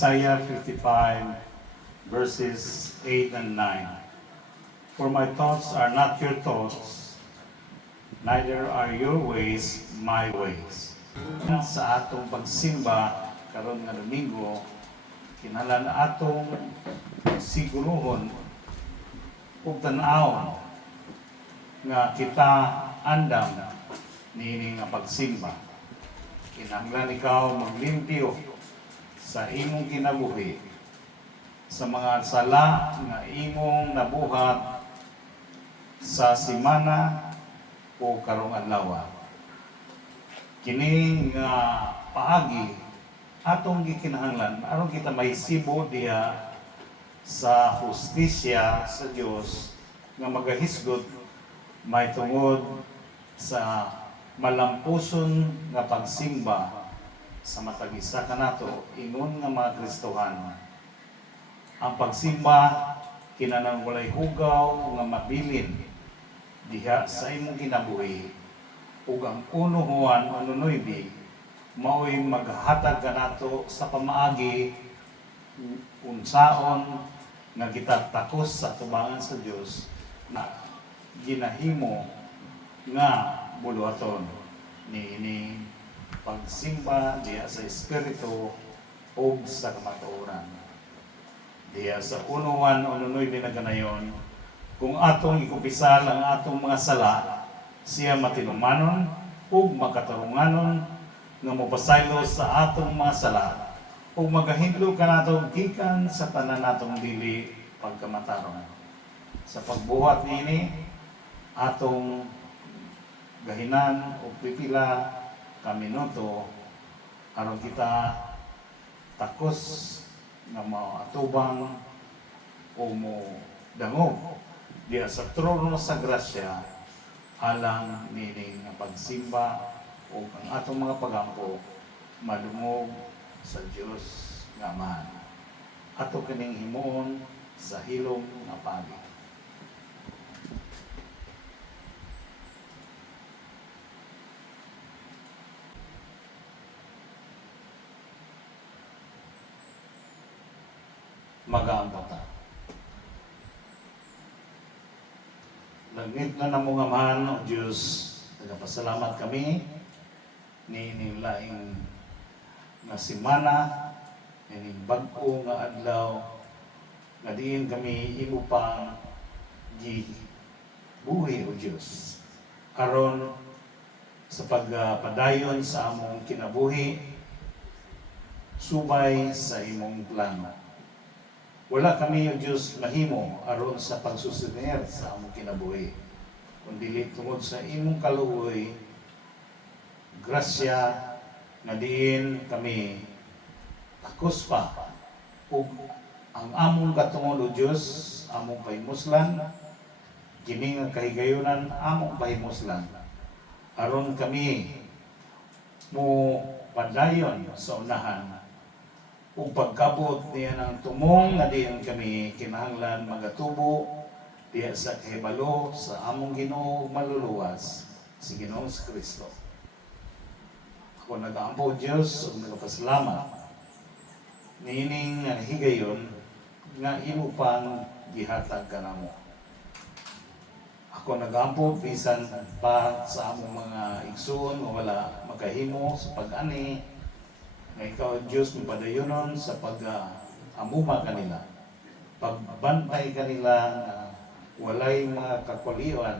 Isaiah 55 verses 8 and 9. For my thoughts are not your thoughts, neither are your ways my ways. Sa atong pagsimba karon nga Domingo, kinahanglan atong siguruhon ug tan-awon nga kita andam niini nga pagsimba. Kinahanglan ikaw maglimpyo sa imong kinabuhi, sa mga sala nga imong nabuhat sa semana o karong adlaw. Kini nga paagi atong gikinahanglan aron kita mahisibo diha sa hustisya sa Dios nga magahisgot may tungod sa malampuson nga pagsimba sa matag isa kanato ingon nga mga Kristohano. Ang pagsimba kinahanglan walay hugaw nga mabilin diha sa imong kinabuhi ug ang 1 Juan 1:9 mao'y maghatag kanato sa pamaagi unsaon nga kita takos sa tubangan sa Dios na ginahimo nga buluhaton niini pagsimba diya sa espiritu o sa kamatuoran. Diya sa 1 Juan 1:9 na ganayon, kung atong ikumpisal ang atong mga sala, siya matinumanon ug makatarunganon nga mopasaylo sa atong mga sala ug magahidlo kanato gikan sa tanan natong dili pagkamatarong. Sa pagbuhat niini atong gahinan o pipila ka minuto aron kita takos nga maatubang o mo dangog diya sa trono sa grasya alang nining nga pagsimba o ang atong mga pagampo madungog sa Dios nga Amahan. Ato kining himuon sa hilom nga pagi. Mag-aampo ta. Langit na namong Amahan o Diyos, nagpasalamat kami ni laing nga semana, ni bag-o nga adlaw, nga diin kami imo pang gibuhi o Diyos. Aron sa pagpadayon sa among kinabuhi, subay sa imong plano. Wala kami o Diyos mahimo aron sa pagsusunod sa among kinabuhi. Kundi tungod sa imong kaluoy, grasya nga diin kami takos pa ug ang among katungod o Diyos, among pahimuslan, kini nga kahigayunan among pahimuslan. Aron kami mo padayon sa unahan ug pagkabot niya ng tumong nga diyan kami kinahanglan magatubo diya sa kahibalo sa among Ginoo maluluwas si Ginoong Kristo. Ako nag-aampo Diyos ug nagapasalamat niining nga higayon nga imo pang gihatag kanamo. Ako nag-aampo bisan pa sa among mga igsoon nga wala makahimo sa pag-ani nga ikaw, Diyos, mapadayonon sa pag-amuma kanila. Pagbantay kanila na walay mga kakuliwan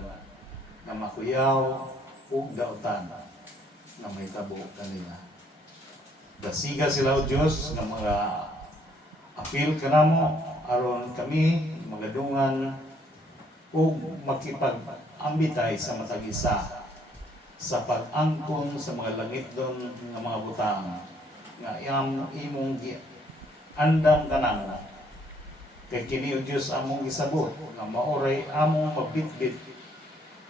na makuyaw ug dautan na may tabo kanila. Dasiga sila, o Diyos, ng mga apil kanamo aron kami magadungan ug makipag-ambitay sa matag isa sa pag-angkon sa mga langit doon ng mga butang nga imong andam kanamo kay kini o Diyos among gisabot nga maoray among mabitbit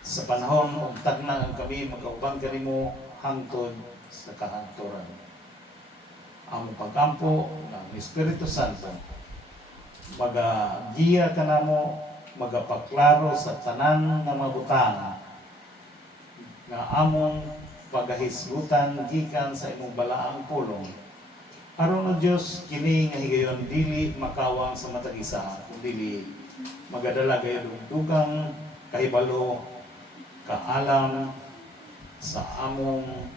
sa panahon ug tagna kami magkaubang kanimo hangtod sa kahangturan. Among pagkampo ng Espiritu Santo magagiya kanamo, magapaklaro sa tanan nga mabutang nga among pagahisgutan gikan sa imong balaang pulong Aron na Diyos, kini nga higayon, dili makawang sa matag isa, kundi magadala kayo dugang kahibalo, kaalam sa among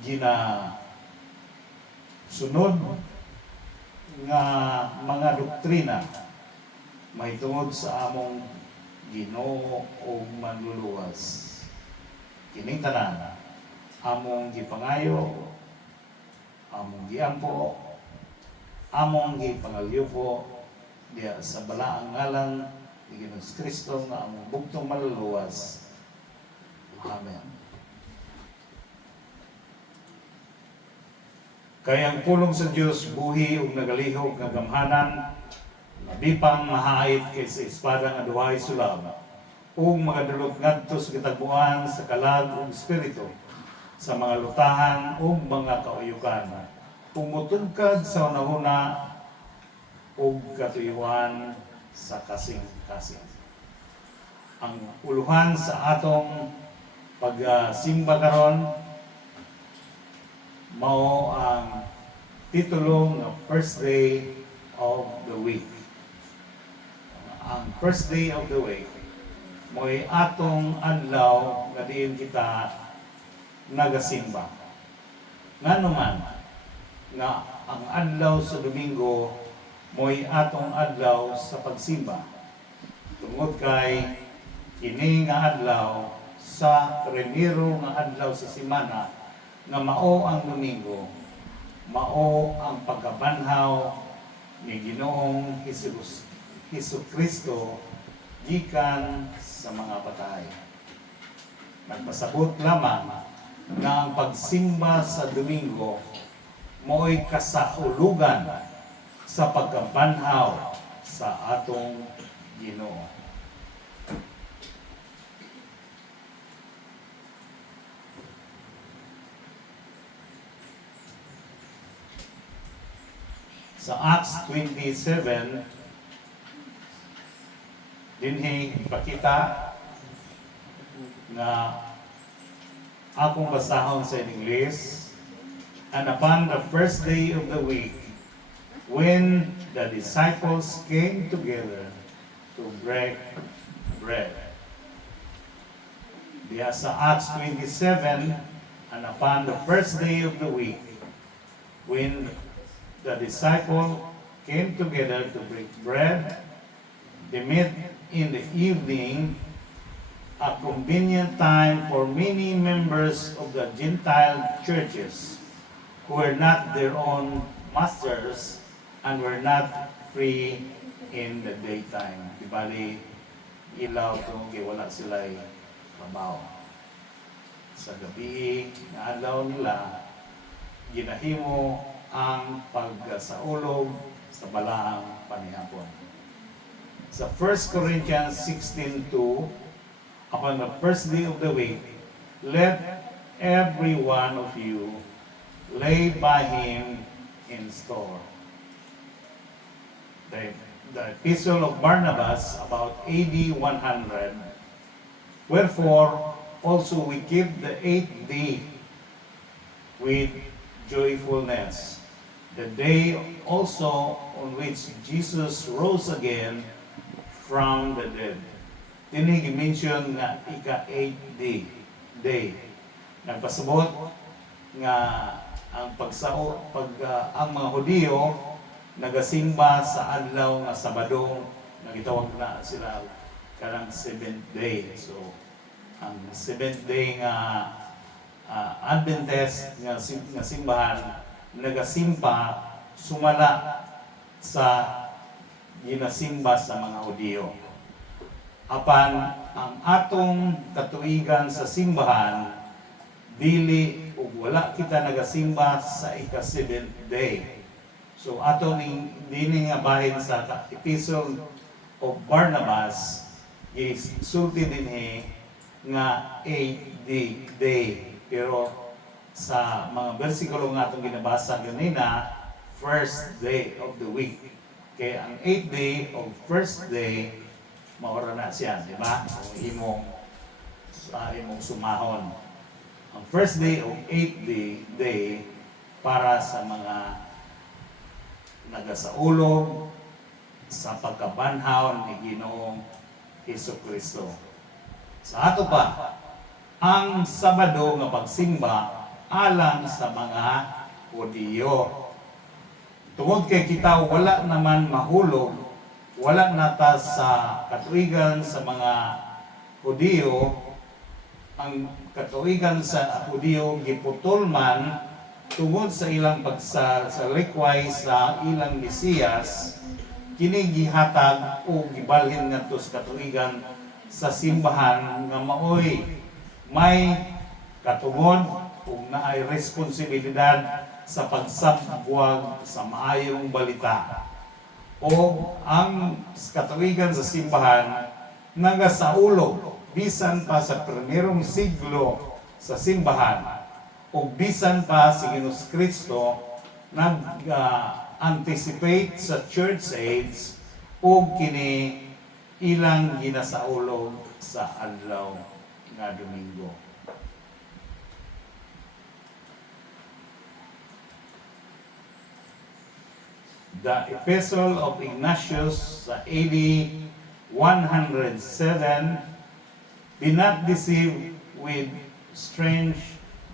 gina sunod nga mga doktrina mahitungod sa among Ginoo o manluluwas. Kining tanan among gipangayo, among giampo, among gipangalyupo diya sa balaang ngalan ni Ginoong Kristo nga among bugtong maluluwas. Amen. Kaya ang pulong sa Diyos buhi ug nagalihok nga gamhanan, labi pang mahait kaysa espada nga duhay sulab, ug magadulot ngadto sa kitagpuan sa kalag ug espiritu, sa mga lutahan ug mga kauyukan, pumutugkad sa unahuna ug katuyuan sa kasing-kasing. Ang uluhan sa atong pagsimba karon mao ang titulo ng first day of the week. Ang first day of the week mo'y atong adlaw nga diin kita nagasimba. Ngano man nga ang adlaw sa Domingo mo'y atong adlaw sa pagsimba. Tungod kay kini nga adlaw sa primero nga adlaw sa semana nga mao ang Domingo, mao ang pagkabanhaw ni Ginoong Hesukristo gikan sa mga patay. Nagpasabot lamang na ang pagsimba sa Domingo mo'y kasaulugan sa pagkabanhaw sa atong Ginoo. Sa Acts 27, dinhi ipakita nga akong basahon sa English. And upon the first day of the week, when the disciples came together to break bread. Diya sa Acts 27, and upon the first day of the week, when the disciples came together to break bread, they met in the evening, a convenient time for many members of the Gentile churches who were not their own masters and were not free in the daytime. Di bali, ilaw itong wala sila'y trabaho. Sa gabi, na adlaw nila, ginahimo ang pagsaulog sa balaang panihapon. Sa 1 Corinthians 16:2, upon the first day of the week, let every one of you lay by him in store. The epistle of Barnabas about AD 100, wherefore also we keep the 8th day with joyfulness, the day also on which Jesus rose again from the dead. Tinig mention nga ika-8th day. Nagpasabot nga ang ang mga Hudiyo nagasimba sa adlaw nga Sabado, nagitawag na sila karang 7th day. So ang 7th day nga Adventist nga simbahan nagasimba sumala sa ginasimba sa mga Hudiyo. Apan ang atong katuigan sa simbahan dili ug wala kita nagasimba sa ika-7th day. So ato ning dini nga bahin sa epistle of Barnabas is sulti dinhi nga 8th day. Pero sa mga bersikulo nga itong ginabasa ganina, first day of the week. Kaya ang 8th day of first day, maura na siya, di ba? Kung imong sumahon. Ang first day of 8th day para sa mga nagasaulog sa pagkabanhaw ni Ginoong Hesukristo. Sa ato pa, ang Sabado nga pagsimba alang sa mga Hudiyo. Tungod kay kita wala naman mahulog, wala nata sa katuigan sa mga Hudiyo, ang katuigan sa Hudiyo giputol man tungod sa ilang pagsalikway sa ilang Mesiyas, kini gihatag o gibalhin ngadto sa katuigan sa simbahan nga maoy may katungod ug naay responsibilidad sa pagsabwag sa maayong balita. O ang katuigan sa simbahan nagasaulog bisan pa sa primerong siglo sa simbahan o bisan pa si Ginoong Kristo nag-anticipate sa church age o kini ilang ginasaulog sa adlaw nga Domingo. The Epistle of Ignatius sa AD 107, "Be not deceived with strange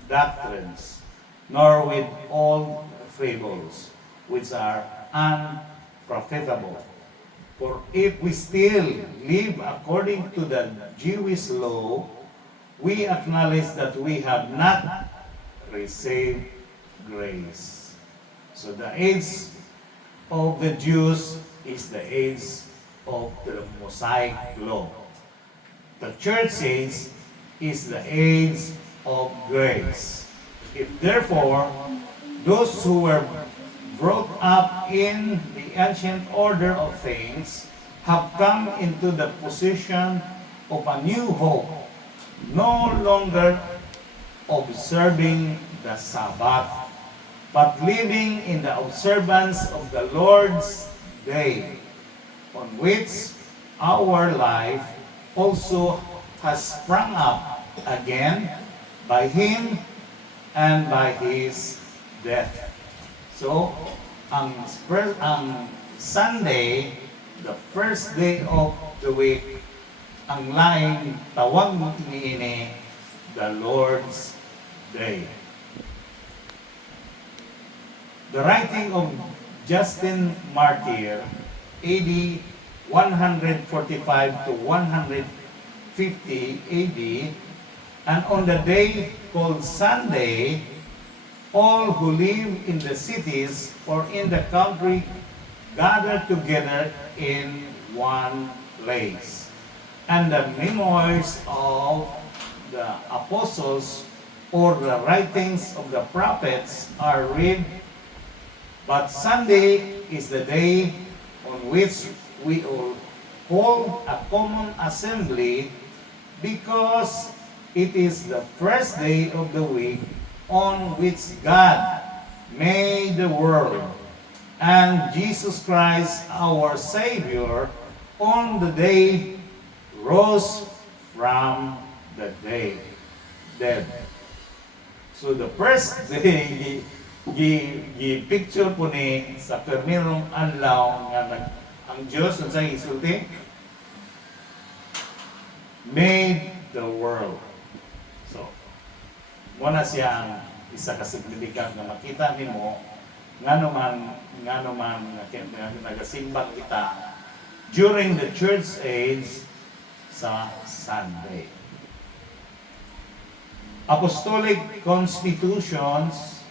doctrines, nor with old fables, which are unprofitable. For if we still live according to the Jewish law, we acknowledge that we have not received grace." So the age of the Jews is the age of the Mosaic law. The church age is the age of grace. If therefore those who were brought up in the ancient order of things have come into the position of a new hope, no longer observing the Sabbath, but living in the observance of the Lord's day, on which our life also has sprung up again by Him and by His death. So, ang Sunday, the first day of the week, ang laing tawag niini the Lord's Day. The writing of Justin Martyr, AD 145 to 150 AD, and on the day called Sunday, all who live in the cities or in the country gather together in one place. And the memoirs of the apostles or the writings of the prophets are read. But Sunday is the day on which we all hold a common assembly because it is the first day of the week on which God made the world, and Jesus Christ, our Savior, on the day rose from the dead. So the first day, gi-picture po ni sa permirong adlaw nga ang Diyos sa isulti made the world. So, muna siya isa ka significant na makita nimo ngano man nagasimbang kita during the church age sa Sunday. Apostolic constitutions,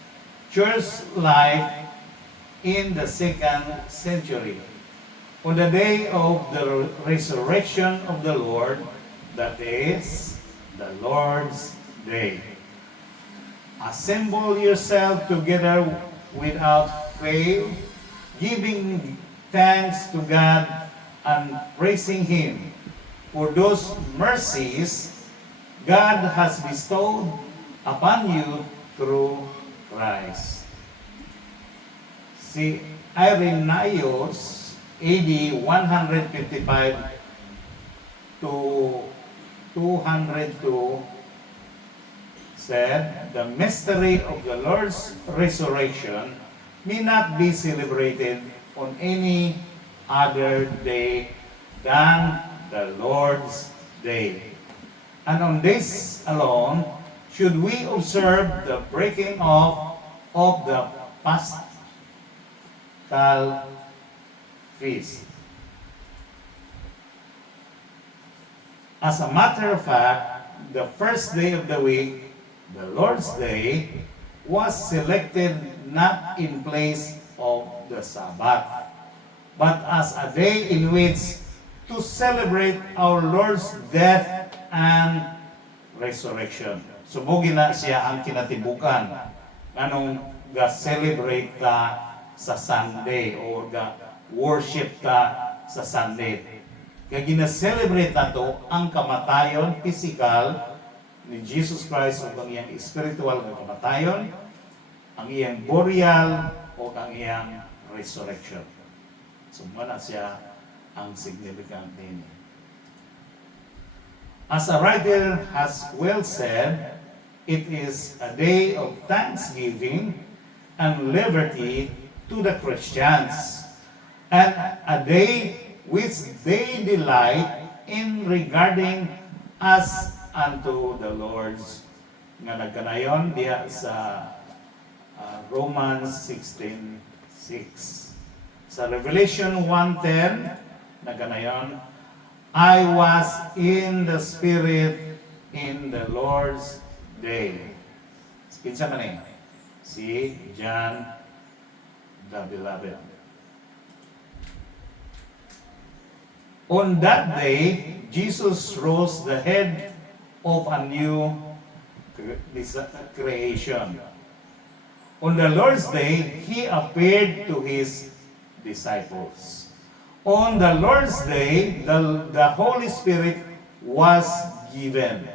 church life in the 2nd century. On the day of the resurrection of the Lord, that is the Lord's Day, assemble yourself together without fail, giving thanks to God and praising Him for those mercies God has bestowed upon you through Christ. Si Irenaeus, AD 155 to 202 said, the mystery of the Lord's resurrection may not be celebrated on any other day than the Lord's Day. And on this alone, should we observe the breaking off of the Paschal feast. As a matter of fact, the first day of the week, the Lord's Day, was selected not in place of the Sabbath, but as a day in which to celebrate our Lord's death and resurrection. Subugi na siya ang kinatibukan. Anong ga-celebrate ta sa Sunday or ga-worship ta sa Sunday. Kaya gina-celebrate nato ang kamatayon, physical, ni Jesus Christ o ang iyang spiritual na kamatayon, ang iyang burial o ang iyang resurrection. So, wala siya ang significant din. As a writer has well said, it is a day of thanksgiving and liberty to the Christians, and a day which they delight in regarding us unto the Lord's. Nga nagkanayon diya sa Romans 16:6. Sa Revelation 1:10, nagkanayon, I was in the Spirit in the Lord's day. Kinsa man eh? Si John the Beloved. On that day, Jesus rose the head of a new creation. On the Lord's day, He appeared to His disciples. On the Lord's day, the Holy Spirit was given.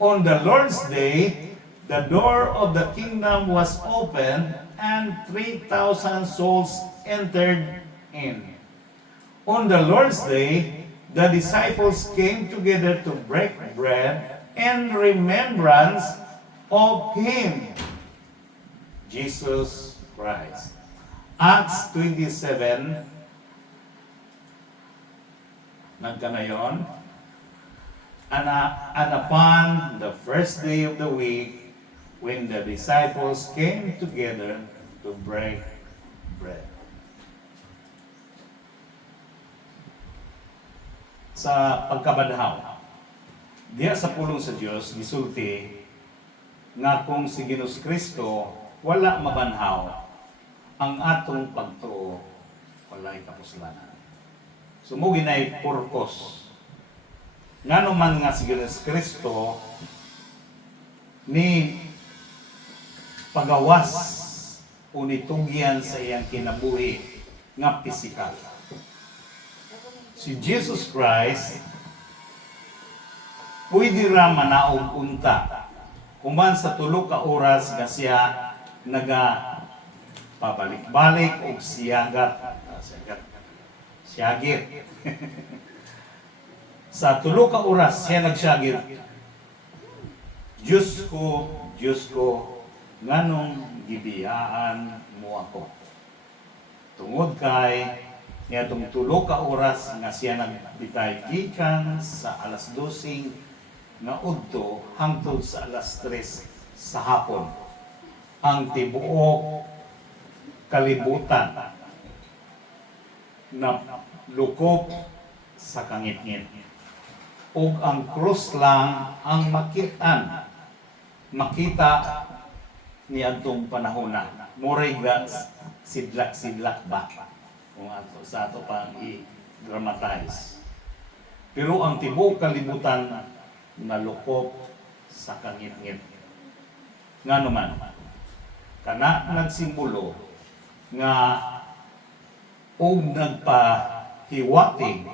On the Lord's day, the door of the kingdom was opened and 3,000 souls entered in. On the Lord's day, the disciples came together to break bread in remembrance of Him, Jesus Christ. Acts 27, nagkanayon, and upon the first day of the week, when the disciples came together to break bread. Sa pagkabadhaw, diya sa pulong sa Diyos, gisulti nga kung si Ginoos Kristo wala mabanhaw, ang atong pagtuo walay kapuslanan. Sumugi na'y purpose. Nga naman nga si Ginoos Kristo ni pagawas o nitugyan sa iyang kinabuhi nga pisikal. Si Jesus Christ pwede ra manaog unta kuman sa tulo ka oras nga siya pabalik-balik og siyagit sa tulo ka oras siya nagsyagit. Diyos ko, nganong gibiyaan mo ako. Tungod kay niadtong tulo ka oras nga siya nagbitay gikan sa alas 12 nga udto hangtod sa alas 3 sa hapon. Ang tibuok kalibutan na lukop sa kangit-ngit. Ug ang krus lang ang makita niadtong panahon na. Moray sidlak-sidlak ba? Kung ato sa ato pang i-dramatize. Pero ang tibuok kalibutan nalukop sa kangit-ngit. Nga naman, kana nagsimbolo nga og nagpahiwatig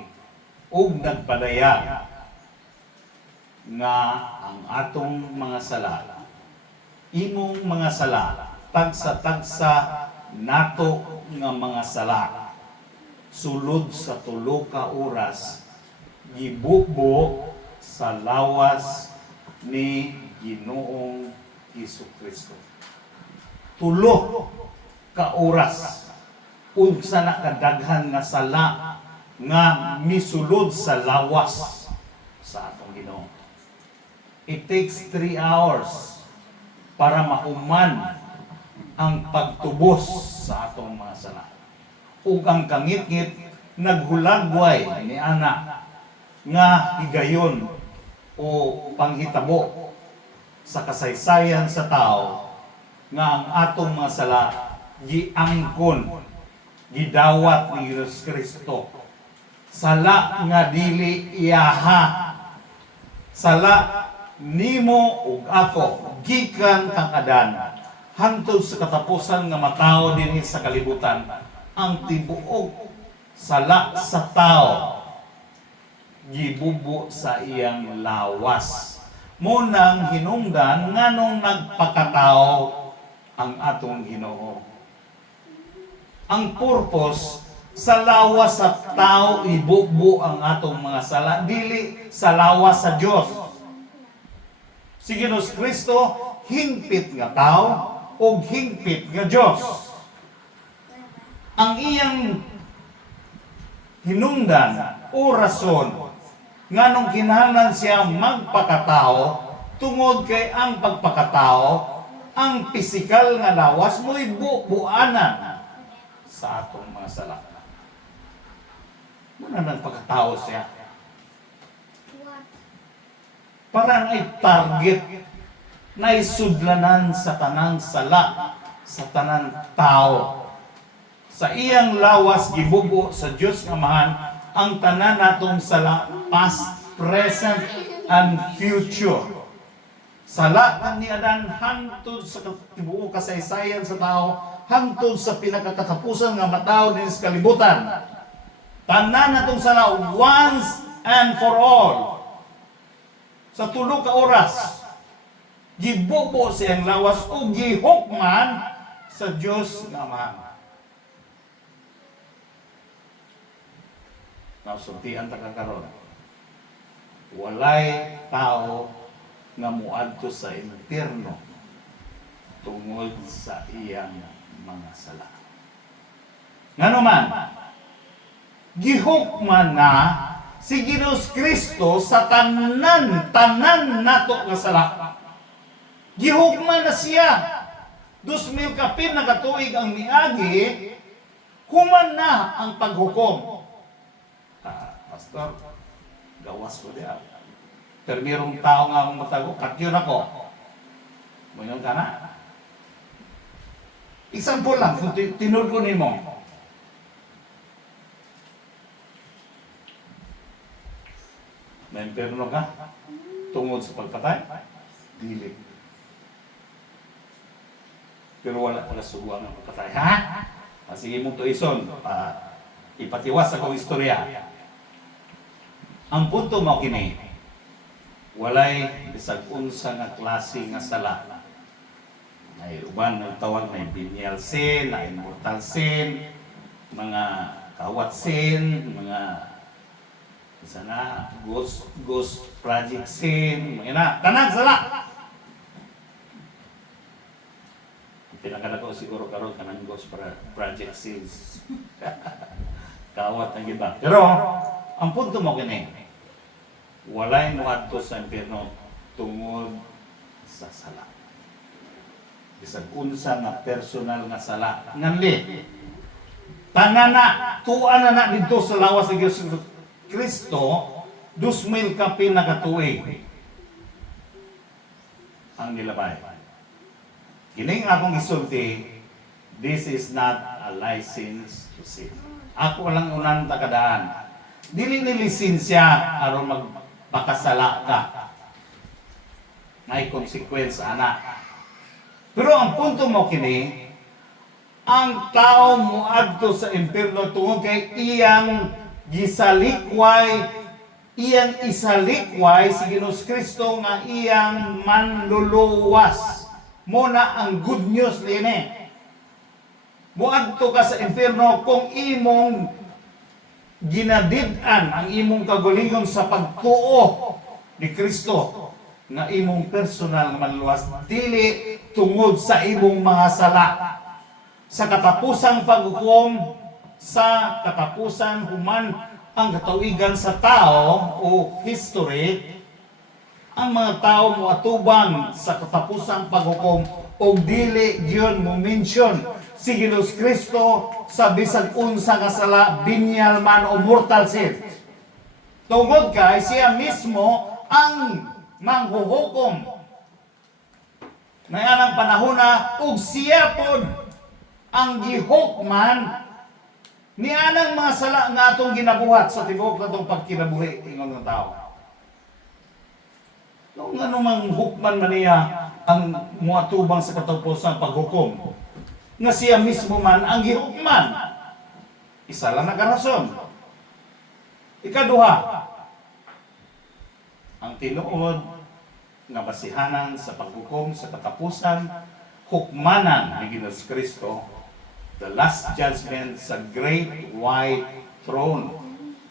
og nagpadayag nga ang atong mga sala, imong mga sala, tagsa-tagsa nato nga mga sala, sulod sa tulo ka oras, gibubo sa lawas ni Ginoong Hesus Kristo. Tulo ka oras ug sana kadaghan nga sala nga misulod sa lawas sa atong Ginoo. It takes 3 hours para mahuman ang pagtubos sa atong mga sala. Ug ang kangit-ngit naghulagway ni ana nga higayon o panghitabo sa kasaysayan sa tao nga ang atong mga sala giangkon, gidawat ni Hesus Kristo. Sala nga dili iyaha. Sala nimo ug ako gikan kang Adan hangtod sa katapusan nga matao dinhi sa kalibutan. Ang tibuok sala sa tao gibubo sa iyang lawas. Munang hinungdan nganong nagpakatao ang atong Ginoo. Ang purpose sa lawas sa tao ibubo ang atong mga sala, dili sa lawas sa Dios. Si Hesus Kristo hingpit nga tao ug hingpit nga Dios. Ang iyang hinungdan o rason nganong kinahanglan siya magpakatao tungod kay ang pagpakatao, ang pisikal nga lawas mo'y buanan sa atong mga sala. Muna nagpakatao siya para na target na isudlanan sa tanang sala sa tanang tao. Sa iyang lawas gibubo sa Dios nga Amahan ang tanan natong sala, past, present, and future. Sala ni Adan hangtod sa tibuok kasaysayan sa tao, hangtod sa pinakakatapusan nga matao din sa kalibutan. Tanan natong sala once and for all. Sa tulo ka oras, gibubo siyang lawas o gihukman sa Dios nga Amahan. Nausultian ta karon. Walay tao nga muadto sa impierno tungod sa iyang mga sala. Ngano man, gihukman na si Hesus Kristo sa tanan nato nga sala. Gihukman na siya. 2000 kapin na katuig ang miagi, human na ang paghukom. Pastor, gawas ko diya. Pero mayroong tao nga akong matago, katyon ako. Munyon ka na. Example lang, kung tinod ko ni mo. Na-imperno ka? Tungod sa pagpatay? Dili. Pero wala pala suwa ng pagpatay. Ha? Sige mong tuison. Ipatiwas akong istorya. Ang punto mo kini, walay bisag unsa nga klase nga sala. May uban ang tawag may venial sin, may mortal sin, mga kawat sin, mga isa na ghost project sin, mga na tanan sala. Pinakadako siguro karon kanang ghost project sins. Kawat ang iba. Pero ang punto mo kini, walay muadto sa impierno tungod sa sala. Bisag unsa nga personal nga sala. Nganli, tanana, tuan na dito sa lawas ng Hesus Kristo, 2000 kapin na katuig ang nilabay. Kining akong isulti, this is not a license to sin. Ako lang unang takadaan. Dili ni lisensya aron magpakasala ka. May konsekwens ana. Pero ang punto mo kini, ang tao muadto sa impierno tungod kay iyang gisalikway, iyang isalikway si Hesus Kristo nga iyang manluluwas. Muna ang good news nini. Muadto ka sa impierno kung imong ginadid-an ang imong kagalingon sa pagtuo ni Kristo nga imong personal nga manluwas dili tungod sa imong mga sala. Sa katapusang paghukom, sa katapusan human ang katuigan sa tao o history, ang mga tao mo atubang sa katapusang paghukom o dili yun mo mention si Hesus Kristo sa bisag unsa nga sala, binyal man o mortal sin. Tungod kay siya mismo ang manghuhukom na anang panahona ug siya pod ang gihukman ni anang mga sala nga atong ginabuhat sa tibuok natong pagkinabuhi ingon ng tao. Nung ano mang hukman man niya ang muatubang sa katapusang paghukom nga siya mismo man ang gihukman. Isa lang nagarason. Ikaduha, ang tinuod nga basihanan sa paghukom sa katapusan hukmanan ni Hesus Kristo, the last judgment sa great white throne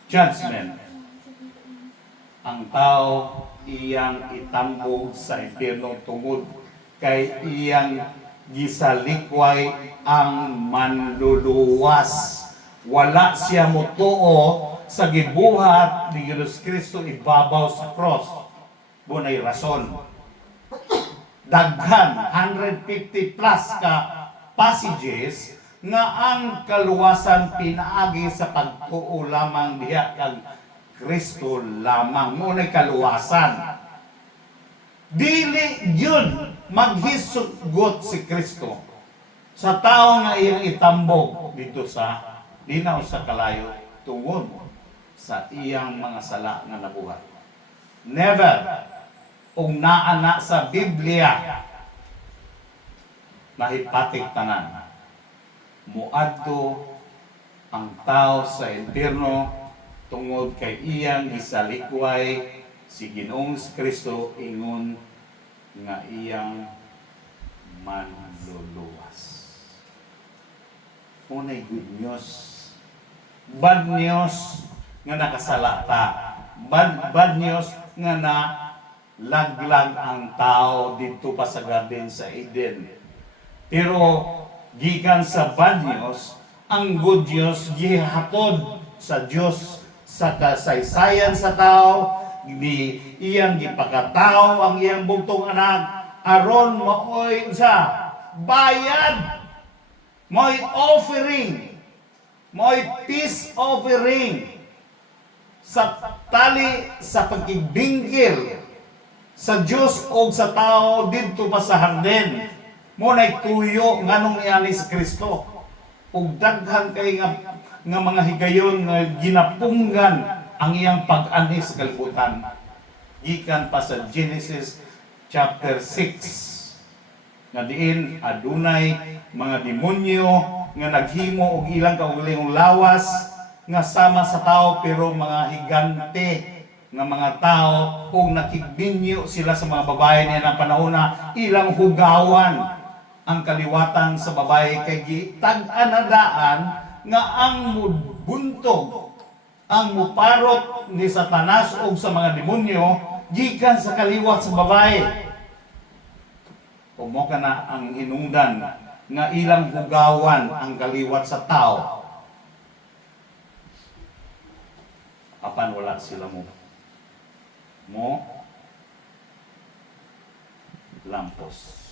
judgment. Ang tao iyang itambog sa impyerno tungod kay iyang gisalikway ang manluluwas. Wala siya motuo sa gibuhat ni Hesus Kristo ibabaw sa cross. Bunay rason. Daghan 150 plus ka passages nga ang kaluwasan pinaagi sa pagtuo lamang diha kag Kristo lamang mo na kaluwasan. Dili yun maghisugot si Kristo sa tao nga iyang itambog dito sa linaw sa kalayo tungod sa iyang mga sala nga nabuhat. Never kung naana sa Biblia nahipatig tanan muadto ang tao sa impyerno tungod kay iyang gisalikway si Ginoong Kristo ingon nga iyang manluluwas. Unay good news. Bad news nga nakasalata. Bad news nga na laglag ang tao dito pa sa garden sa Eden. Pero gikan sa bad news, ang good news gihatod sa Dios sa kasaysayan sa tao, di iyang gipakatao ang iyang bugtong anak aron maoy sa bayad, mo'y offering, mo'y peace offering sa tali sa pagkibinggil sa Diyos o sa tao dito pa sa hardin. Mo na'y tuyo nganong niani si Kristo. Ug daghan kay nga mga higayon nga ginapunggan ang iyang pag-ani sa kalibutan. Gikan pa sa Genesis chapter 6. Nga diin adunay mga demonyo nga naghimo og ilang kaugalingong lawas nga sama sa tao pero mga higante nga mga tao kung nakigbinyo sila sa mga babae niya ng panahon na ilang hugawan ang kaliwatan sa babae kay gitag-anadaan nga ang buntog ang muparot ni Satanas o sa mga demonyo gikan sa kaliwat sa babae. Kumo ka na ang hinungdan nga ilang hugawan ang kaliwat sa tao. Apan wala sila mo lampos.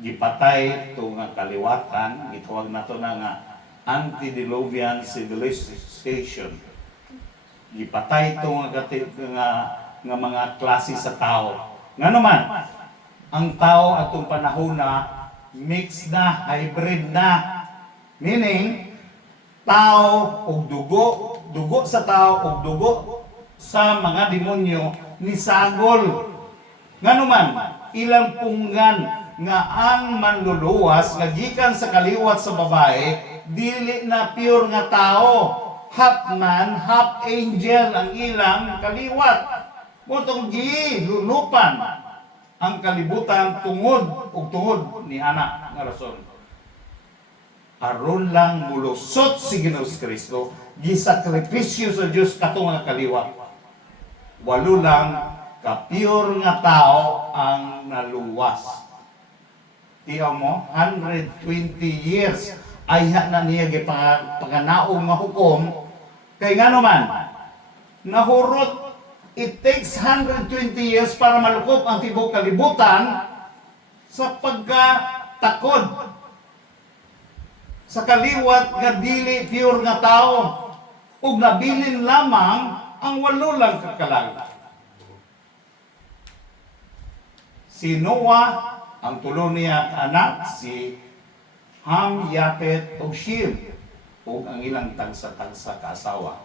Gipatay ito nga kaliwatan, gitawag na ito na nga antediluvian civilization. Gipatay ito nga mga klase sa tao. Nga naman, ang tao atong panahon na mix na, hybrid na. Meaning, tao og dugo sa tao og dugo sa mga demonyo ni sagol. Nga naman, ilang punggan nga ang manluluwas nga gikan sa kaliwat sa babae dili na pure nga tao, half man, half angel ang ilang kaliwat. Motong gilulupan ang kalibutan tungod ni anak nga rason. Aron lang mulusot si Ginoong Kristo, gisakripisyo sa Dios katong nga kaliwat. Walo lang ka-pure nga tao ang naluwas. Tiyaw mo, 120 years ay na niya panganaong nga hukom. Kay nga naman, nahurot, it takes 120 years para malukop ang tibok kalibutan sa pagkatakod sa kaliwat nga dili pure nga tao ug nabilin lamang ang 8 lang kakalang. Si Noah, ang tulo niya anak, si Ham, Yapet, ug Shem, ug ang ilang tagsa-tagsa kaasawa.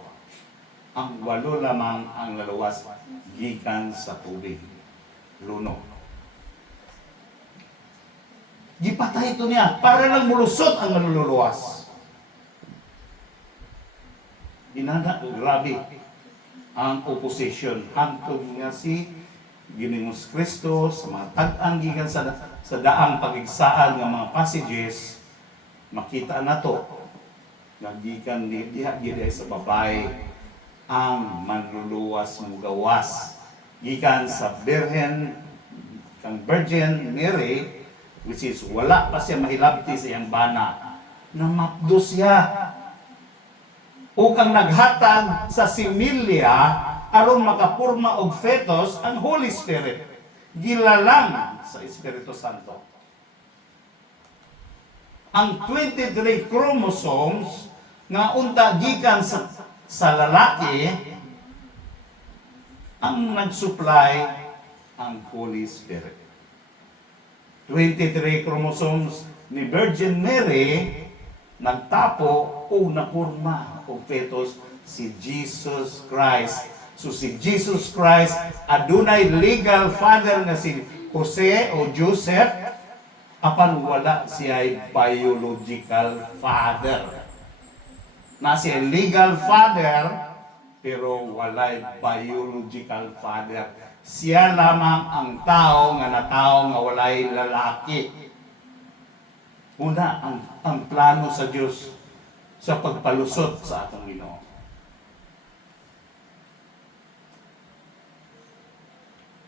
Ang 8 lamang ang naluwas gikan sa tubig. Luno. Gipatay ito niya para lang mulusot ang maluluwas. Inana, grabe ang opposition. Hantod nga si Ginoong Kristo sa mga tag-ang gikan sa daang pagigsaan ng mga passages, makita na to nagikan diha sa babae ang manluluwas mo gawas gikan sa Virgin Mary, which is wala pa siya mahilabti sa iyang bana, na mapdo siya o ang naghatag sa similya aron makapurma og fetus ang Holy Spirit, gilalang sa Espiritu Santo. Ang 23 chromosomes nga unta gikan sa lalaki ang nag-supply ang Holy Spirit. 23 chromosomes ni Virgin Mary nagtapo o napurma o fetus si Jesus Christ. So si Jesus Christ adunay legal father nga si Jose o Joseph, apan wala siya biological father. Na siya legal father pero walay biological father. Siya lamang ang tao nga walay lalaki. Una ang plano sa Diyos sa pagpalusot sa atong Ginoo.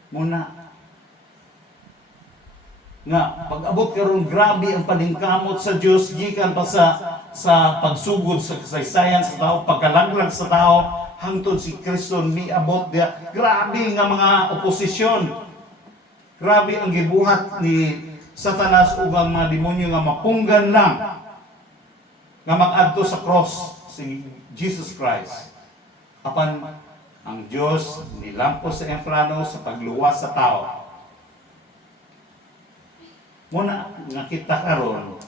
Muna nga pag-abot karon grabe ang paningkamot sa Dios gikan pa sa pagsugod sa kasaysayan sa tao, pagkalaglag sa tao hangtod si Kristo miabot dia. Grabe nga mga oposisyon. Grabe ang gibuhat ni Satanas ug ang mga demonyo nga mapunggan lang nga mag-adto sa cross si Jesus Christ. Apan ang Diyos nilampos sa iyang plano sa pagluwas sa tao. Muna nakita karon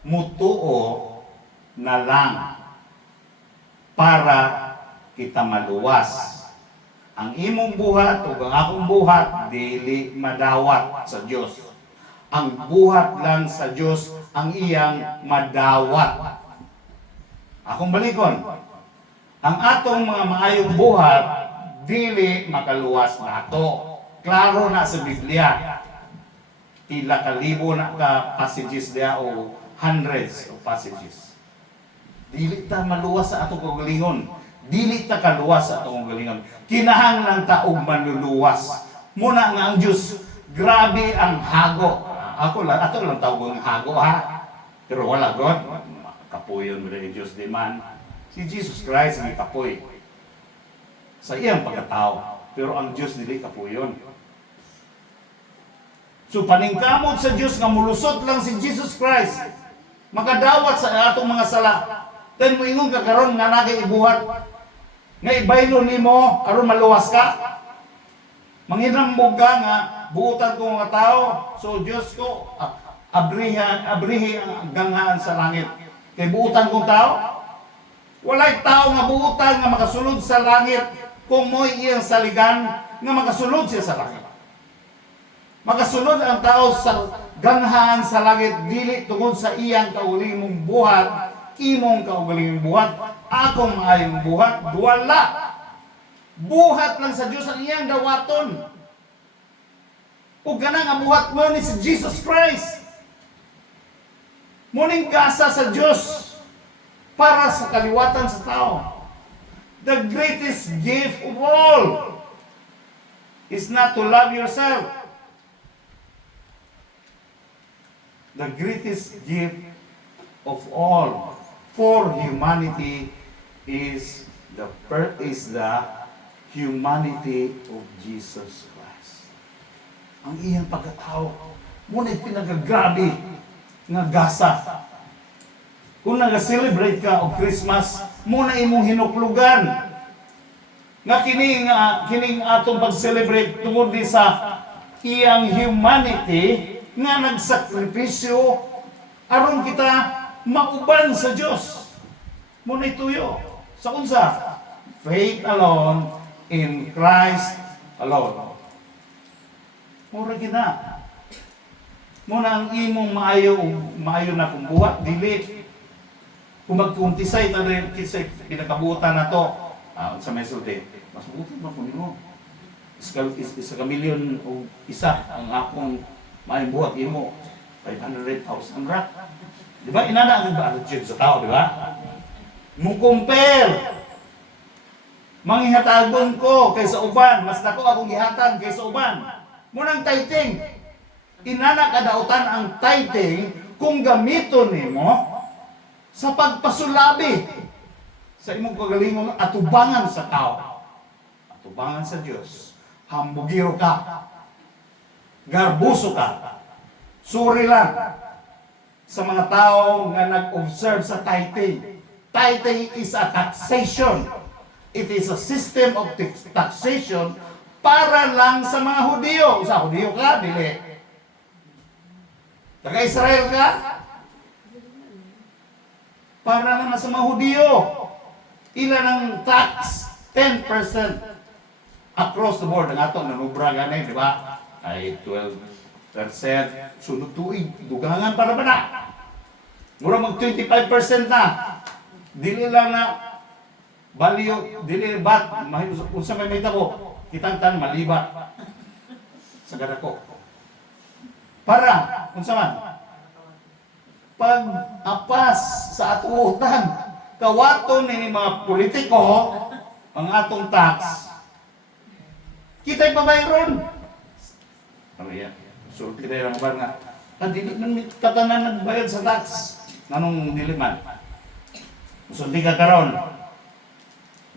mutuo na lang para kita maluwas. Ang imong buhat o ang akong buhat dili madawat sa Diyos. Ang buhat lang sa Diyos ang iyang madawat. Akong balikon, ang atong mga maayong buhat dili makaluwas nato. Klaro na sa Biblia. Pila kalibo na ka passages dia o hundreds of passages. Dili ta maluwas sa atong kagalingon. Dili ta kaluwas sa atong kagalingon. Kinahanglan ta og manluluwas. Muna nga ang Dios, grabe ang hago. Ato lang tawag ng hago ha. Pero wala God. Kapuyon mo rin yung Diyos di man. Si Jesus Christ ang kapoy sa iyang pagkatao. Pero ang Diyos dili kapuyon. So paningkamot sa Diyos nga mulusot lang si Jesus Christ. Makadawat sa atong mga sala. Then mo ingon ka karon nga nagay ibuhat. Nga ibaylo nimo aron maluwas ka. Manghinambog ka nga buutan ko nga tao. So Diyos ko abrihi ang ganghaan sa langit. Kay buutan kong tao. Walay tao nga buutan nga makasulod sa langit kung mo'y iyang saligan nga makasulod siya sa langit. Makasulod ang tao sa ganghaan sa langit dili tungod sa iyang kaugalingong buhat, imong kaugalingong buhat, akong maayong buhat, wala. Buhat lang sa Diyos ang iyang dawaton. Ug ganang ang buhat mo ni si Jesus Christ. Muning gasa sa Diyos para sa kaliwatan sa tao. The greatest gift of all. is not to love yourself. The greatest gift of all for humanity is the humanity of Jesus Christ. Ang iyang pagkatao, ngunit pinagagrabe nga gasa. Kung nag-celebrate ka og Christmas, muna imong hinuklugan nga kining atong pag-celebrate tungod di sa iyang humanity nga nagsakripisyo aron kita mauban sa Dios. Muna ituyo sa unsa? Faith alone in Christ alone. Mura gina. Muna ang imong maayo na kung buhat dili. Kung magkuntisay ta rin kisay pinakabutan na to. Sa may sulti. Mas buti ba ko nimo? Isa ka milyon o isa ang akong maayong buhat imo 500,000 ra. Di ba inana ang attitude sa tao, di ba? Mo compare. Manghihatagon ko kaysa uban, mas nako akong gihatag kaysa uban. Munang tithing. Inana kadautan ang tithing kung gamiton nimo sa pagpasulabi sa imong kagalingon atubangan sa tao. Atubangan sa Dios. Hambugiro ka. Garbuso ka. Suri lang sa mga tao nga nag-observe sa tithing. Tithing is a taxation. It is a system of taxation para lang sa mga Hudyo. Sa Hudyo ka, dili. Taga-Israel ka? Para lang sa mga Hudyo. Ilan ang tax? 10% across the board. Ang atong nanubra ganay, di ba? Ay 12%. Sunod tuig. Dugangan para ba na? Mura mag 25% na. Dili lang na baliyo, dili bat, unsa may tabo, kitang-tan malibat sa gadako. Para, unsa man? Pag apas sa atuutan, kawaton ni mga politiko, ang atong tax, kita'y pabayron. Ano yan? So, kita'y rambar nga, dili man katanan nagbayad sa tax. Nanong dili man? So, di ka karon.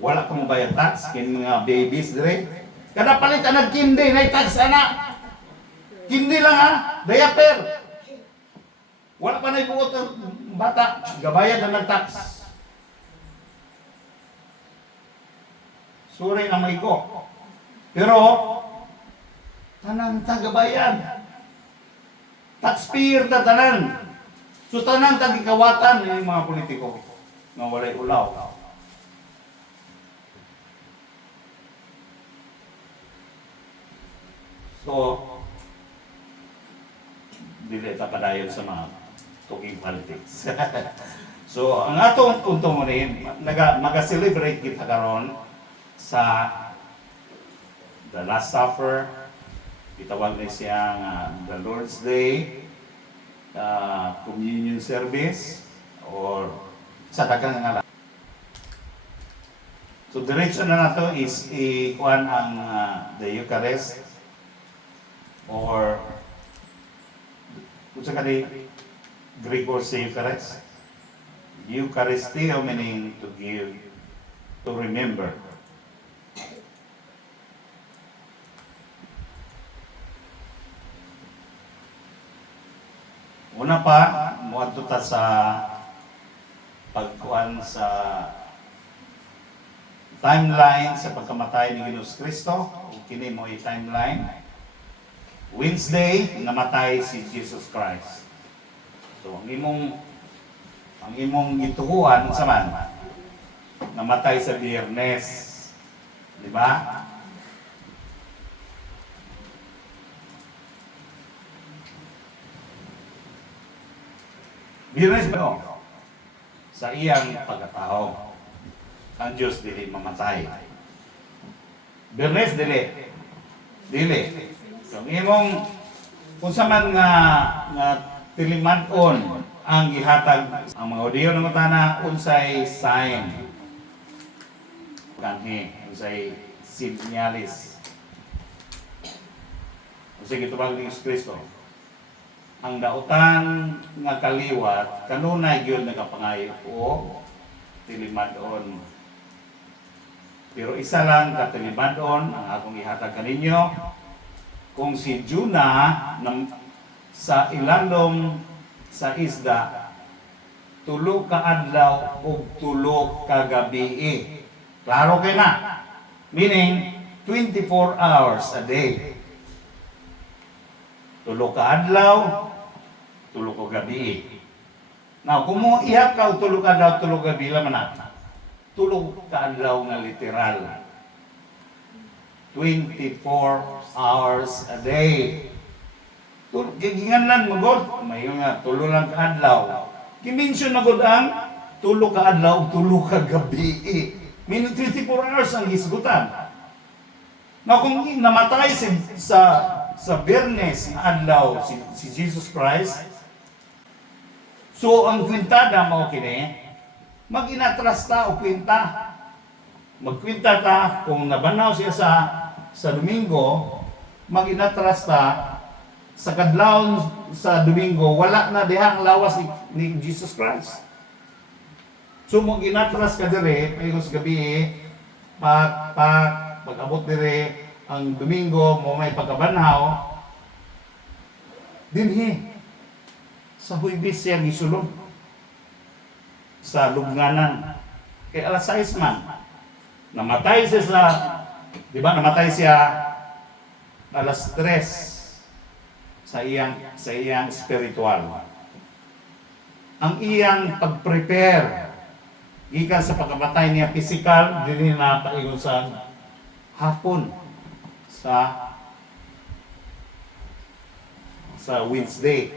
Wala ka mo bayad tax, kin mga babies dire. Kada palit ang nagkindi, na tax ana. Kindi lang ha, diaper. Wala pa na ibuot ang bata, gabayad na nag-tax. Suri ang may ko. Pero, tanan tagabayad. Taxpayer ta tanan. So tanan tagikawatan ng mga politiko nga walay ulaw. So, dili ta padayon sa mga talking politics. So, ang atong punto mo rin, maga-celebrate kita karon sa the Last Supper, itawag na siyang the Lord's Day, communion service, or sa dagang nga lang. So, direction na nato is ikuan ang the Eucharist, or kung sa kani Greek word sa Eucharist, Eucharisteo meaning to give, to remember. Una pa, muadto ta sa pagkuan sa timeline sa pagkamatay ni Ginoong Kristo. Kini mo i-timeline. Wednesday, namatay si Jesus Christ. So, ang imong gituhuan sa man, namatay sa Biyernes. Di ba? Biyernes ba? Sa iyang pagkatao, ang Diyos dili mamatay. Biyernes dili. Dili. So, imong kung sa man nga tiliman-on ang gihatag ang mga Hudyo ng utana unsay sign kanhi unsay sinyalis Sige tubag ni Kristo. Ang dautan nga kaliwat kanunay gyud nagapangayo o tilimadon. Pero isa lang katilimadon ang akong ihatag kaninyo, kung si Jonah sa ilalom sa isda tulo ka adlaw ug tulo ka gabi. Klaro kay na? Meaning 24 hours a day. Tulo ka adlaw, tulo ka gabi. Now, kung mo ihap ka tulo ka adlaw, tulo ka gabi laman na. Tulo ka adlaw nga literal. 24 hours a day. Giginganlan mo god, may nga tulo lang ka adlaw. Kimension na god ang tulo ka adlaw, tulo ka gabi. Meaning 24 hours ang hisgutan. Now kung namatay sa Biyernes na adlaw si Jesus Christ, so ang kwintada mao kini, mag-inatras ta o kwinta. Magkwinta ta kung nabanaw siya sa Domingo, mag-inatras ta sa kadlawon sa Domingo, wala na diha ang lawas ni Jesus Christ. So mag-inatras ka dire, pagos gabi, pag-abot dire ang Domingo, mo may pagkabanhaw, dinhi sa Huwebes siya gisulod sa lubnganan. Kay alas 6 man. Namatay siya di ba, namatay siya alas 3 sa iyang spiritual. Ang iyang pag-prepare gikan sa pagkamatay niya physical, dinhi na paingon sa hapon sa Wednesday.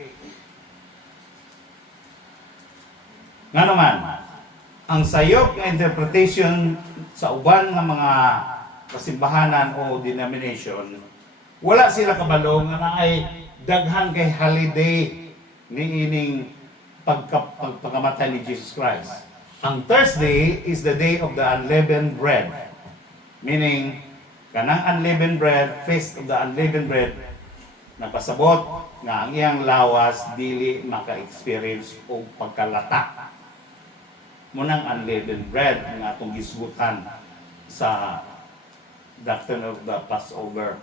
Nga naman, ang sayop na interpretation sa uban ng mga kasimbahanan o denomination, wala sila kabalo nga na ay daghan kay holiday ni ining pagkamatay ni Jesus Christ. Ang Thursday is the day of the unleavened bread. Meaning, kanang unleavened bread, feast of the unleavened bread, nagpasabot nga ang iyang lawas dili maka-experience o pagkalata. Munang unleavened bread nga atong gisgutan sa doctrine of the Passover.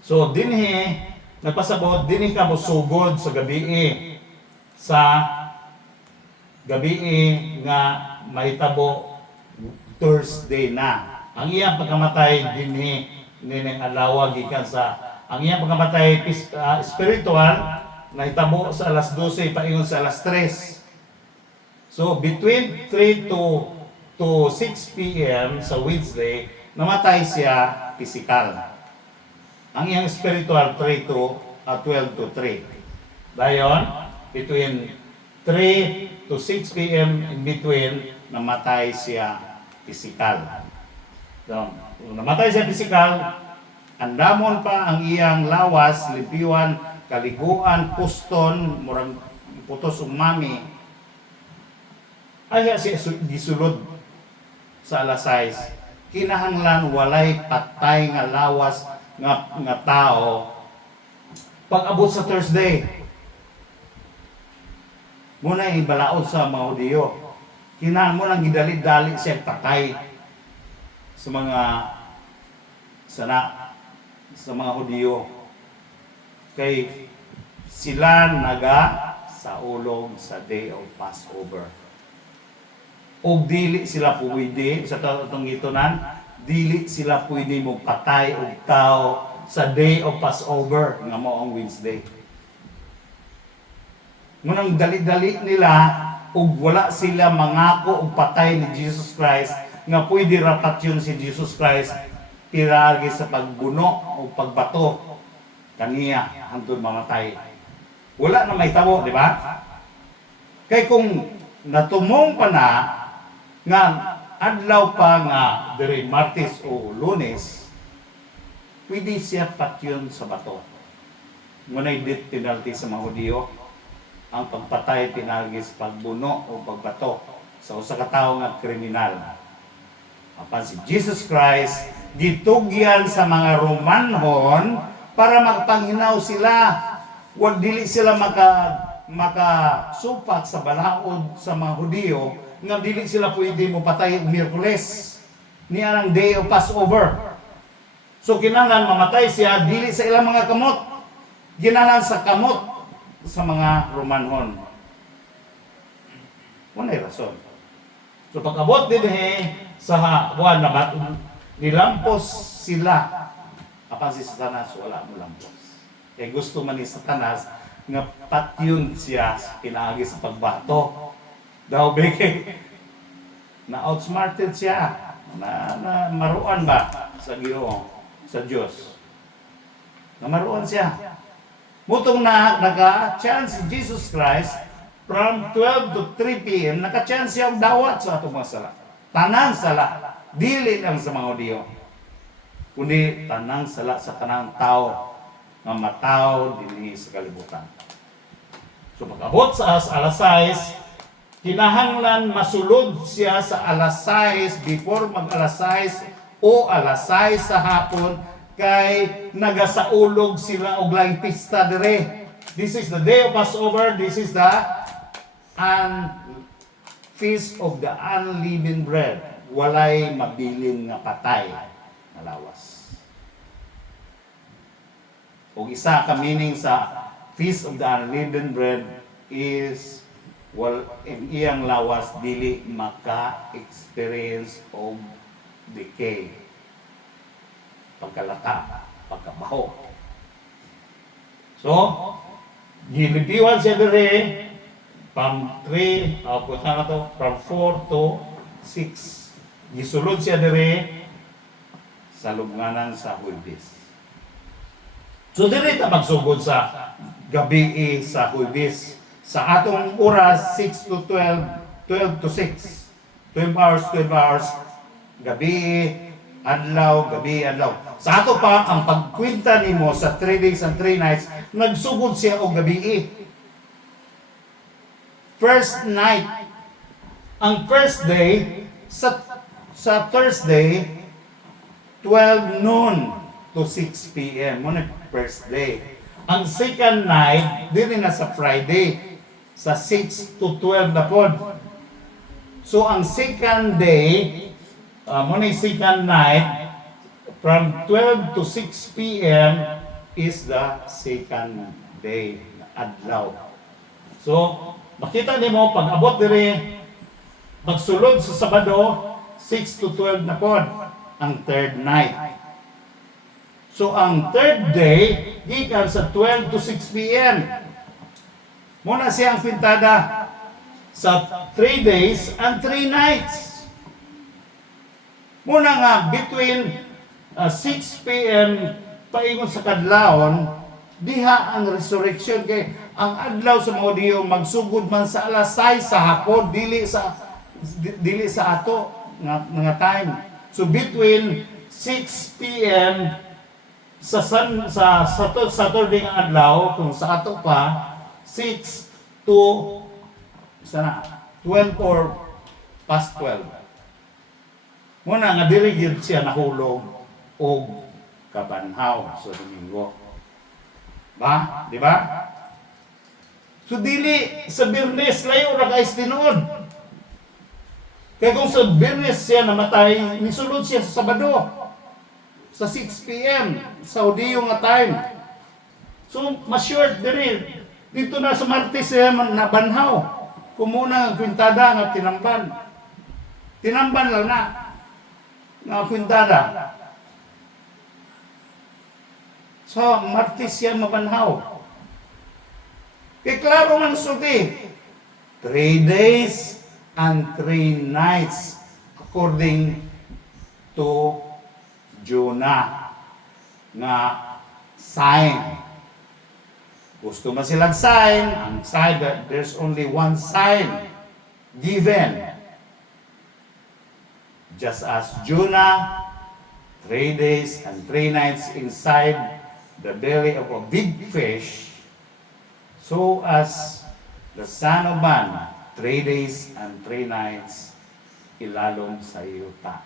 So dinhi nagpasabot dinhi ka mosugod sa gabi nga mahitabo Thursday na. Ang iyang pagkamatay dinhi nining adlaw gikan sa ang iyang pagkamatay spiritual nahitabo sa alas 12 paingon sa alas 3. So between 3 to 6 p.m. sa Wednesday, namatay siya physical. Ang iyang spiritual 3 to 12 to 3. Dayon, between 3 to 6 p.m. in between, namatay siya physical. So, namatay siya physical, andamon pa ang iyang lawas, lipiwan, kaliguan, puston, murang putos umami, ay siya gisulod sa alas 6. Kinahanglan walay patay nga lawas nga tao pag abot sa Thursday. Muna ibalaod sa mga Hudiyo. Kinahanglan mo lang gidali-dali siya patay sa mga Hudiyo. Kay sila sa ulog sa day of Passover. O dili sila pwede sa tatong itonan, dili sila pwede mo patay og tao sa day of Passover nga mao ang Wednesday. Ngunang dali-dali nila ug wala sila mangako og patay ni Jesus Christ nga pwede rapat yun si Jesus Christ piragi sa pagbuno o pagbato kaniya hangtod mamatay. Wala na may tabo, di ba? Kay kung natumong pa na nga adlaw pa nga diri Martes o Lunes, pwede siya patyon sa bato. Ngunay death penalty sa mga Hudiyo, ang pagpatay pinagi sa pagbuno o pagbato sa usa ka tawo nga kriminal. Apan si Jesus Christ gitugyan sa mga Romanhon para makapanghinaw sila. Wag dili sila makasupak sa balaod sa mga Hudiyo nga dili sila pwede mo patay og Miyerkules. Niya ang day of Passover. So kinahanglan mamatay siya dili sa ilang mga kamot. Kinahanglan sa kamot sa mga Romanhon. Unay rason. So pag-abot din sa buwan na nilampos sila. Apan si Satanas wala mo lampos. Kaya gusto man ni Satanas nga patyon siya pinaagi sa pagbato. Daw beke na outsmarted siya. Na maruan ba sa Ginoo, sa Diyos. Na maruan siya. Mutong naka-chance si Jesus Christ from 12 to 3 p.m. naka-chance siya og dawat sa atong mga sala. Tanan sala, dili lang sa mga Hudiyo. Kundi tanang sala sa tanang tao nga mataw dinhi sa kalibutan. So pag-abot sa alas 6, kinahanglan masulod siya sa alas 6 before mag-alas 6 o alas 6 sa hapon kay nagasaulog sila og laing pista dire. This is the day of Passover. This is the feast of the unleavened bread. Walay mabilin nga patay na lawas. O isa ka meaning sa feast of the unleavened bread is in iyang lawas dili maka-experience of decay, pagkalata, pagkabaho. So, gilipiwan siya dire from 4 to 6. Gisulod siya dire sa lubnganan sa Huwebes. So dire ta magsugod sa gabi sa Huwebes. Sa atong oras 6 to 12, 12 to 6. 12 hours, gabi, adlaw, gabi, adlaw. Sa ato pa, ang pagkwinta nimo sa 3 days and 3 nights, nagsugod siya o gabi. First night. Ang first day, sa Thursday, 12 noon to 6 p.m. Muna first day. Ang second night, dito na sa Friday, sa 6 to 12 na pod. So, ang second day, muna second night, from 12 to 6 p.m. is the second day, adlaw. So, makita nimo pag abot dire magsulod sa Sabado 6 to 12 na pod ang third night. So ang third day gikan sa 12 to 6 p.m. Muna siyang pintada sa 3 days and 3 nights. Muna nga between 6 p.m. paingon sa kadlawon diha ang resurrection kay ang adlaw sa mga Hudiyo magsugod man sa alas 6 sa hapon dili sa ato nga time. So between 6 p.m. sa Saturday nga adlaw kung sa ato pa 6 to 12 or past 12. Muna nga dili gyud siya nahulog og kabanhaw sa Domingo. Ba? Di ba? So dili sa Biyernes layo ra kay tinuod. Kaya kung sa Biyernes siya namatay, nisulod siya sa Sabado sa 6 p.m. sa Hudiyo nga time. So mas short diri. Dito na sa Martes siya nabanhaw. Kumuna ang kwintada nga tinamban. Tinamban lang na nga kwintada. So, Martes siya mabanhaw. Kaya klaro man sulti. 3 days and 3 nights according to Jonah nga sign. Gusto man silang sign, ang sign that there's only one sign given. Just as Jonah, 3 days and 3 nights inside the belly of a big fish, so as the Son of Man, 3 days and 3 nights ilalong sa yuta.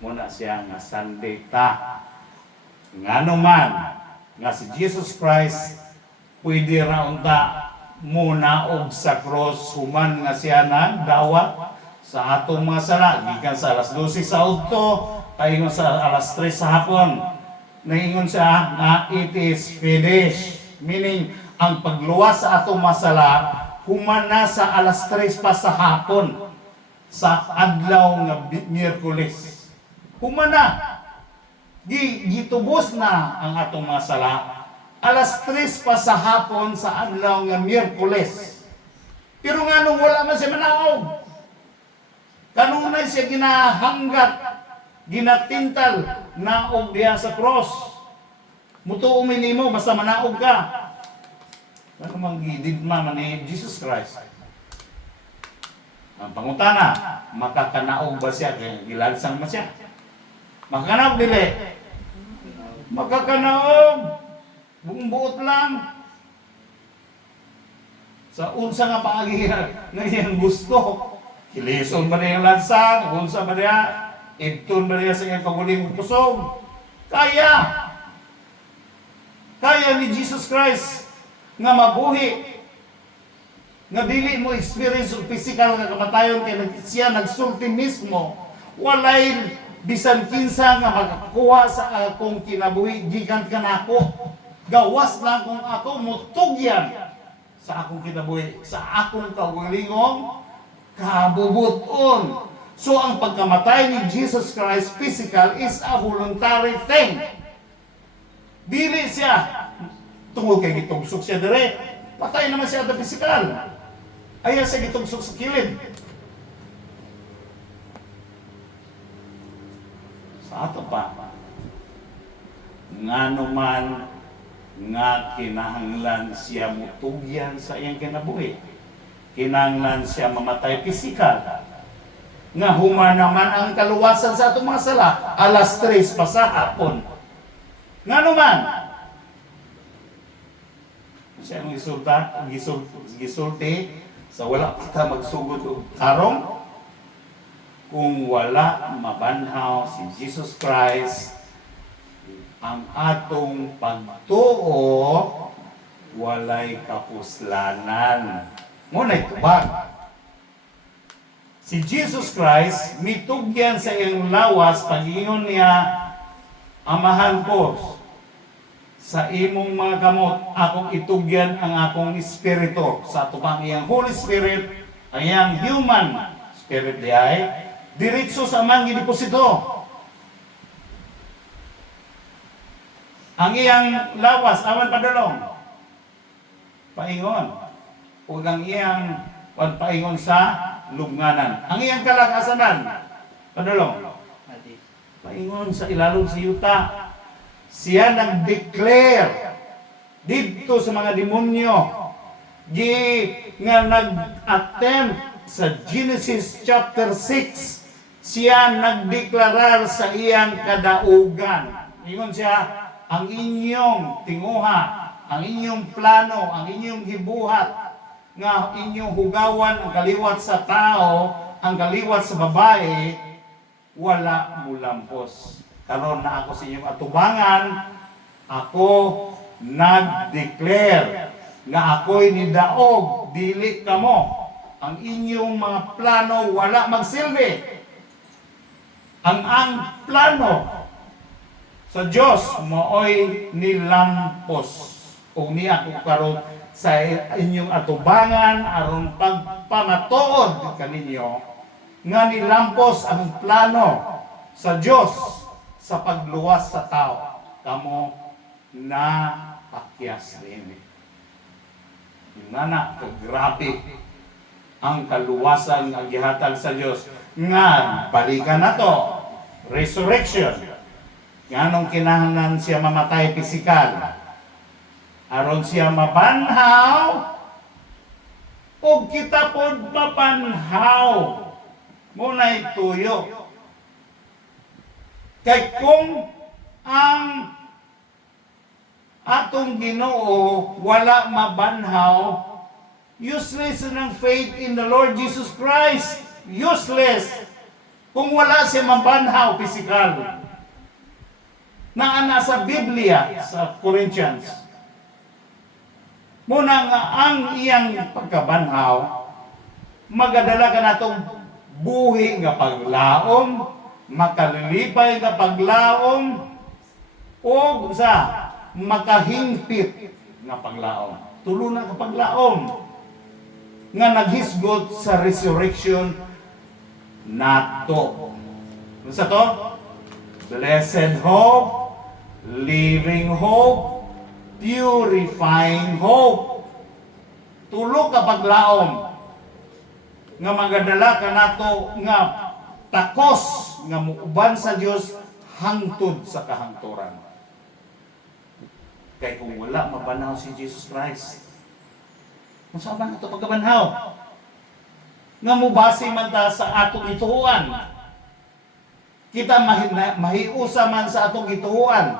Muna siya nga Sunday ta. Ngano man nga si Jesus Christ pwede ra unta muna og sa cross human nga siya nagdawat sa atong mga sala gikan sa alas 12 sa udto paingon sa alas 3 sa hapon. Naingon siya nga it is finished, meaning ang pagluwas sa atong mga sala human na sa alas 3 pa sa hapon sa adlaw nga Miyerkules. Human na. Gitubos na ang atong mga sala alas 3 pa sa hapon sa adlaw nga Miyerkules. Pero nga nung wala man siya manaog, kanunay siya ginahanggat, ginatintal, naog diya sa cross. Mutuo minimo, basta manaog ka. Ano mang gididma man ni Jesus Christ? Ang pangutana, makakanaog ba siya? Kaya gilagsang ba siya? Makakanaog dili? Makakanaog! Buong buot lang. Sa unsa nga paagi nga iyang gusto. Kilison ba niya yung lansang? Unsa ba niya? Ibton ba niya sa iyang paguling pusog? Kaya! Kaya ni Jesus Christ nga mabuhi. Nga dili mo experience o physical nga kamatayon kaya siya nagsulti mismo. Walay bisan kinsa nga makakuha sa akong kinabuhi gikan kanako. Gawas lang kung ako mutugyan sa akong kinabuhi, sa akong kawilingong kabubuton. So ang pagkamatay ni Jesus Christ physical is a voluntary thing. Dili siya tungod kay gitugsok siya dire. Patay naman siya sa physical. Ayaw siya gitugsok sa kilid. Sa ato pa, ngano man nga kinahanglan siya mutugyan sa iyang kinabuhi. Kinahanglan siya mamatay pisikal. Nga human naman ang kaluwasan sa atong mga sala, alas 3 pa sa hapon. Nga naman, siya ang gisulti sa wala pa ta magsugod og tarong kung wala mabanhaw si Jesus Christ ang atong pagtuo walay kapuslanan. Ngunay tubag. Si Jesus Christ mitugyan sa iyang lawas pag-ingon niya, amahan ko sa imong mga gamot akong itugyan ang akong espiritu sa tubang iyang Holy Spirit ang iyang human spirit diay diretso sa amang gideposito. Ang iyang lawas, awan padulong. Paingon. Huwag ang iyang paingon sa lubnganan. Ang iyang kalakasanan, padulong. Paingon sa ilalong sa yuta. Siya nag-declare dito sa mga demonyo. Nga nag-attempt sa Genesis chapter 6. Siya nagdeklarar sa iyang kadaugan. Ingon siya, ang inyong tinguha, ang inyong plano, ang inyong gibuhat, nga inyong hugawan ang kaliwat sa tao, ang kaliwat sa babae, wala mulampos. Karon na ako sa inyong atubangan, ako nag-declare nga ako'y nidaog, dili kamo. Ang inyong mga plano wala magsilbi. Ang plano sa Diyos mooy nilampos o niya ko karon sa inyong atubangan aron pagpamatuod kaninyo nga nilampos ang plano sa Diyos sa pagluwas sa tao kamo na pakyas rin. Inana grabe ang kaluwasan nga gihatag sa Diyos nga balikan na to resurrection. Nganong kinahanglan siya mamatay pisikal? Aron siya mabanhaw o kita pod mabanhaw. Muna'y tuyo. Kay kung ang atong Ginoo wala mabanhaw, useless ng faith in the Lord Jesus Christ. Useless. Kung wala siya mabanhaw pisikal. na nasa Biblia sa Corinthians. Muna nga ang iyang pagkabanhaw, magadala ka natong buhi nga paglaom, makalilipay nga paglaom, o sa makahingpit nga paglaom. Tulo na ka paglaom nga naghisgot sa resurrection nato. Ano sa to? Blessed hope, living hope, purifying hope. Tulo ka paglaom nga magadala ka nato nga takos nga muuban sa Dios hangtod sa kahangturan. Kaya kung wala mabanaw si Jesus Christ, kung saan ba ito pagkabanhaw? Nga mubase man ta sa atong ituhuan. Kita mahiusa man sa atong ituhuan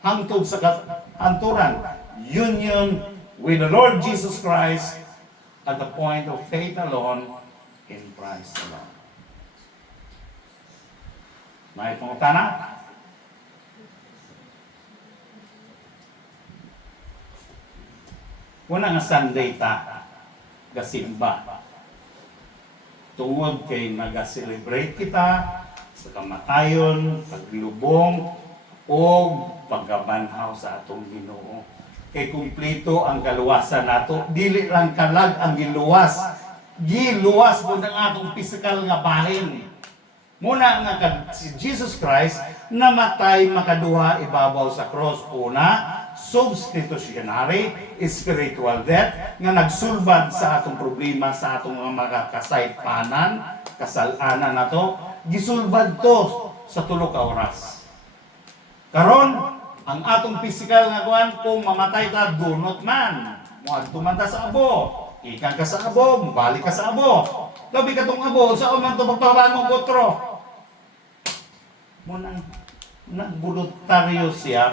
hangtod sa kahangturan. Union with the Lord Jesus Christ at the point of faith alone in Christ alone. May pangutana? Una nga Sunday ta, gasimba. Tungod kay nag-celebrate kita sa kamatayon, paglubong, o pagkabanhaw sa atong Ginoo. Kay kumplito ang kaluwasan nato, dili lang kalag ang giluwas. Giluwas mo ng atong physical nga bahin. Muna nga si Jesus Christ namatay makaduha ibabaw sa cross. Una, substitutionary, spiritual death, nga nagsulbad sa atong problema, sa atong mga kasaypanan, kasalanan na to. Gisulbad to sa tulo ka oras. Karon, ang atong physical nga kuan, kung mamatay ta, dunot man. Muadto man ta sa abo. Ikan ka sa abo, mubalik ka sa abo. Labi ka tong abo, saan man to pagpabangon kotro. Munang nagboluntaryo siya,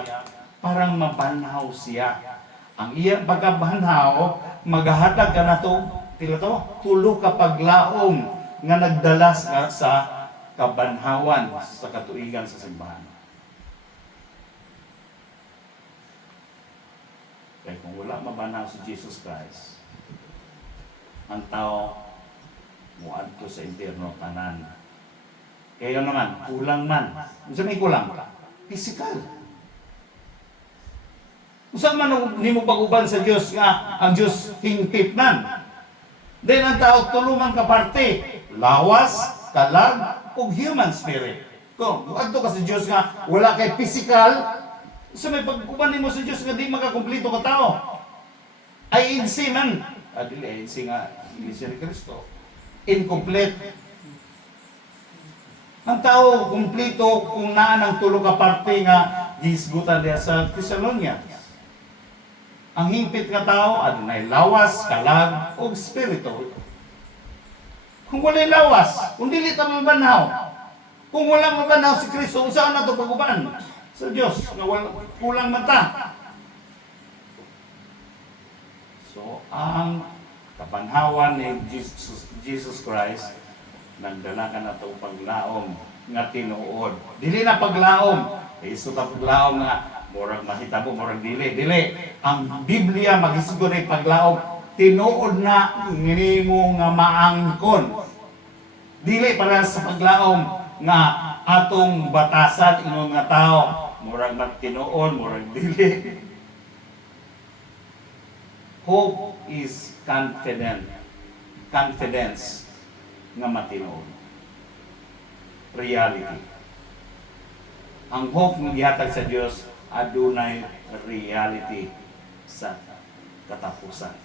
parang mabanhaw siya. Ang iyang pagkabanhaw, maghahatag ka na to, tila to, tulo ka paglaom nga nagdalas nga sa kabanhawan sa katuigan sa simbahan. Kaya kung wala mabanhaw si Jesus Christ, ang tao muadto sa impyerno tanan. Kaya naman, kulang man. Unsa may kulang? Physical. Unsa man ni mo pag-uban sa Dios nga ang Dios hingpit man. Then ang tao tuluman ka parte, lawas, kalag, ug human spirit. Kung adto ka sa Dios nga wala kay physical, unsa may pag-uban nimo sa Dios nga di makakumpleto ka tao? Ay insi man. Adili ay insi nga Iglesia ni Cristo. Incomplete. Ang tao kumpleto kung naan ang tulo ka parte nga gisgutan diya sa Thessalonians. Ang hingpit nga tao adunay lawas, kalag, ug spirito. Kung wala lawas, kung dili ta mabanhaw, kung wala mabanhaw si Kristo, saan na ito pag-uban? Sa Diyos, nga kulang mata. So, ang kabanhawan ni Jesus Christ, nagdala ka na itong paglaom nga tinuod. Dili na paglaom. Iso ta paglaom nga, murag mahitabo, murag dili. Dili. Ang Biblia magisgo na paglaom, tinuod na nginimo nga maangkon. Dili para sa paglaom nga atong batasan ingon nga tao, murag magtinuod, murag dili. Hope is confidence nga matinuod. Reality. Ang hope nga gihatag sa Dios adunay reality sa katapusan.